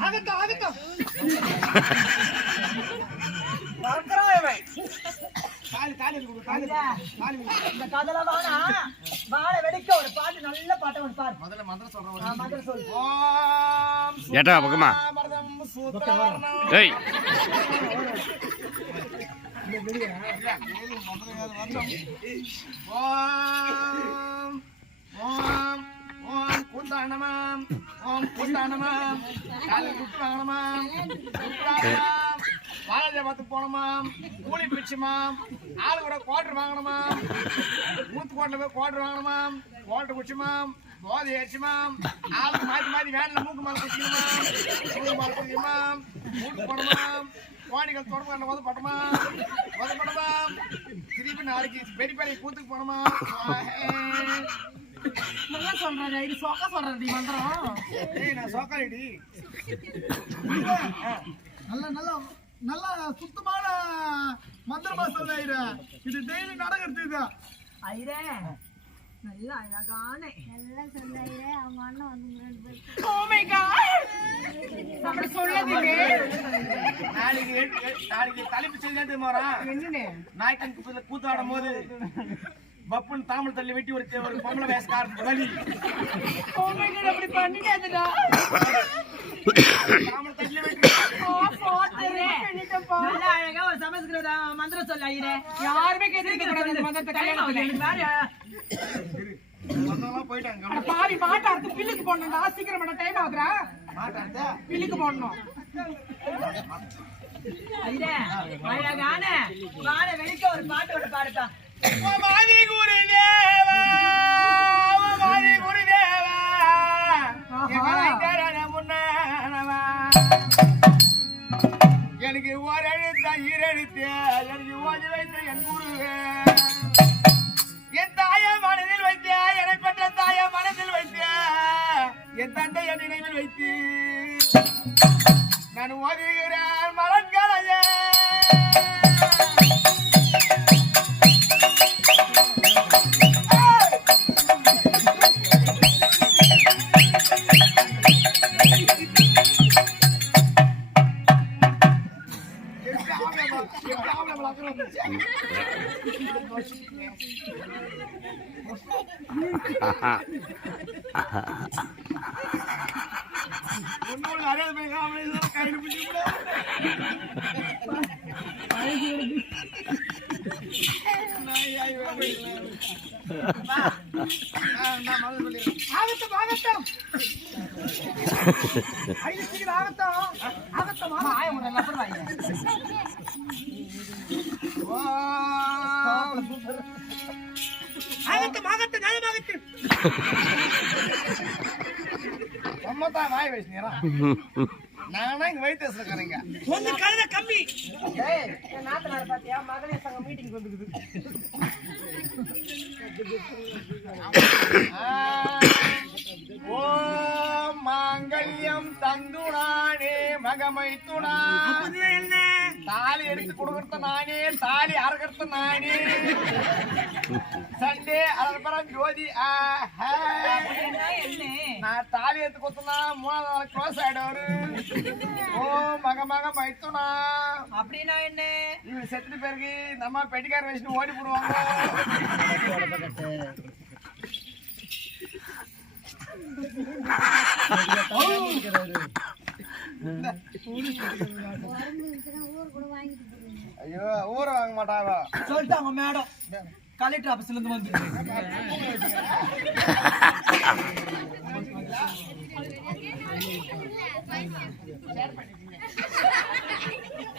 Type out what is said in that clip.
ஆகட்டும் ஆகட்டும் காலு காலு இருக்கு, காலு காலு இருக்கு. இந்த கதல வானா வாழை வெடிக்க ஒரு பாட்டு நல்ல பாட்டு முதல்ல மந்திரம் சொல்றேன் மந்திரம் சொல்லு. ஓம் ஏட்டா, பக்கமா. ஏய். ஓம் ஓம். குந்தாண்டமாம் ஓம் குந்தாண்டமாம் காலையில் குட்டு வாங்கணுமாம் வாழை பார்த்து போனோமாம் கூலி பிடிச்சுமாம் ஆளு கூட குவார்டர் வாங்கணுமாம் ஊத்து கோட்டில் போய் குவார்டர் வாங்கணுமாம் குவார்டர் குடிச்சுமாம் போதை ஏச்சுமாம் ஆளுக்கு மாற்றி மாற்றி வேனில் மூக்கு மேலே குடிக்கணுமாம் மூக்கு மேலே குடிக்கணுமாம் மூட்டு போனோமாம் கோணிகள் தொடர்பு வந்து பட்டமா வந்து பட்டமா திருப்பி நாளைக்கு பெரிய பெரிய கூத்துக்கு போனோமா சொல்றாரு? இது சொக்க சொல்றாரு மந்திரம் ஏய் நான் சோக்காலிடி நல்ல நல்ல நல்ல சுத்தமான மந்திரமா சொன்னாயிரு இது டெய்லி நடக்கிறது இது. ஐரே நல்ல அழகான. நல்லா சொன்னாரு அவங்க அண்ணன் வந்து ஓ மை காட் அப்படி சொல்லாதீங்க நாளைக்கு எட்டு- எட்டு- நாளைக்கு தலைப்பு செய்து போறான் என்னன்னு? நாய்க்கன் கூத்துல கூத்து ஆடும் போது பப்புன்னு தாமல் தள்ளி வெட்டி ஒரு ஒரு பொம்பளை மை காட் அப்படி பண்ணிடாதடா தாமல் தள்ளி வெட்டி நல்ல அழகா ஒரு சமஸ்கிருத மந்திரம் சொல்ல யாருமே கேட்டிருக்க கூடாது இந்த மந்திரத்தை கல்யாணம் வந்தவங்களாம் போயிட்டாங்க பாவி மாட்டா இருக்கு பில்லுக்கு போடணும்டா. சீக்கிரம் டைம் மாட்டாண்டா பில்லுக்கு போடணும். ஐரே அழகான வாழை வெடிக்க ஒரு பாட்டு ஒன்று எனக்கு ஒரு எழுத்த ஈரெழுத்து எனக்கு ஓதி வைத்த என் குருவே. என் தாய மனதில் வைத்த என்னை பெற்ற தாய மனதில் வைத்த. என் தந்தை என் நினைவில் வைத்து. நான் ஓதுகிறேன் மலன்களையே. ஆகட்டும் ஆகட்டும். ஐயோ சீக்கிரம் ஆகட்டும் ஆகட்டும். ஆமா ஆகட்டும் ஆகட்டும் நலமாகட்டும் அம்மத்தான் வாய் வச்சுனீரா நானா இங்க வயிற்று இருக்கிறேங்க ஒண்ணு கழுத கம்மி. ஏய் நாத்தனார் பாத்தியா மகளிர் மீட்டிங் மாங்கல்யம் தந்துணானே மகமை துணா என்ன? தாலி எடுத்து கொடுக்கறது நானே தாலி அறக்கிறது நானே. சண்டே அலர்பரம் ஜோதி ஆஹா. அப்படின்னா என்ன நான் தாலி எடுத்து கொடுத்தனா மூணாவது நாள் க்ளோஸ் ஆயிடுவாரு. ஓ மக மக மைத்துனா. அப்படின்னா என்ன? இவன் செத்துட்டு பிறகு இந்த அம்மா பெட்டிக்கார வச்சுட்டு ஓடி போடுவாங்க ஊர் கூட வாங்கிட்டு போறீங்க ஐயோ ஊரை வாங்க மாட்டாவா சொல்லிட்டாங்க மேடம் கலெக்டர் ஆபீஸ்ல இருந்து வந்து